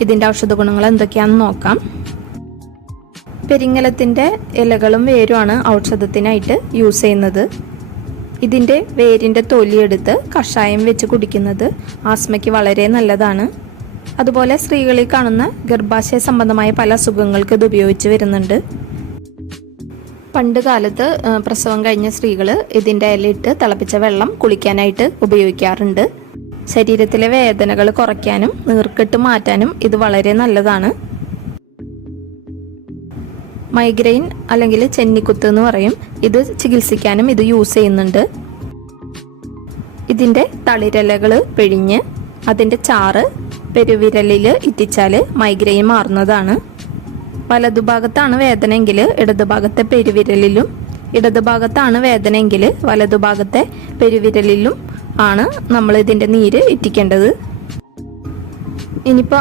ഇതിന്റെ ഔഷധ ഗുണങ്ങൾ എന്തൊക്കെയാണെന്ന് നോക്കാം. പെരിങ്ങലത്തിന്റെ ഇലകളും വേരുമാണ് ഔഷധത്തിനായിട്ട് യൂസ് ചെയ്യുന്നത്. ഇതിന്റെ വേരിന്റെ തൊലിയെടുത്ത് കഷായം വെച്ച് കുടിക്കുന്നത് ആസ്മയ്ക്ക് വളരെ നല്ലതാണ്. അതുപോലെ സ്ത്രീകളിൽ കാണുന്ന ഗർഭാശയ സംബന്ധമായ പല അസുഖങ്ങൾക്ക് ഇത് ഉപയോഗിച്ച് വരുന്നുണ്ട്. പണ്ട് കാലത്ത് പ്രസവം കഴിഞ്ഞ സ്ത്രീകൾ ഇതിന്റെ ഇലയിട്ട് തിളപ്പിച്ച വെള്ളം കുളിക്കാനായിട്ട് ഉപയോഗിക്കാറുണ്ട്. ശരീരത്തിലെ വേദനകൾ കുറയ്ക്കാനും നീർക്കെട്ട് മാറ്റാനും ഇത് വളരെ നല്ലതാണ്. മൈഗ്രെയിൻ അല്ലെങ്കിൽ ചെന്നിക്കുത്ത് എന്ന് പറയും. ഇത് ചികിത്സിക്കാനും ഇത് യൂസ് ചെയ്യുന്നുണ്ട്. ഇതിന്റെ തളിരലകൾ പിഴിഞ്ഞ് അതിന്റെ ചാറ് പെരുവിരലിൽ ഇറ്റിച്ചാൽ മൈഗ്രെയിൻ മാറുന്നതാണ്. വലതുഭാഗത്താണ് വേദനയെങ്കിൽ ഇടതുഭാഗത്തെ പെരുവിരലിലും ഇടതുഭാഗത്താണ് വേദനയെങ്കിൽ വലതുഭാഗത്തെ പെരുവിരലിലും ആണ് നമ്മൾ ഇതിന്റെ നീര് ഇറ്റിക്കേണ്ടത്. ഇനിയിപ്പോൾ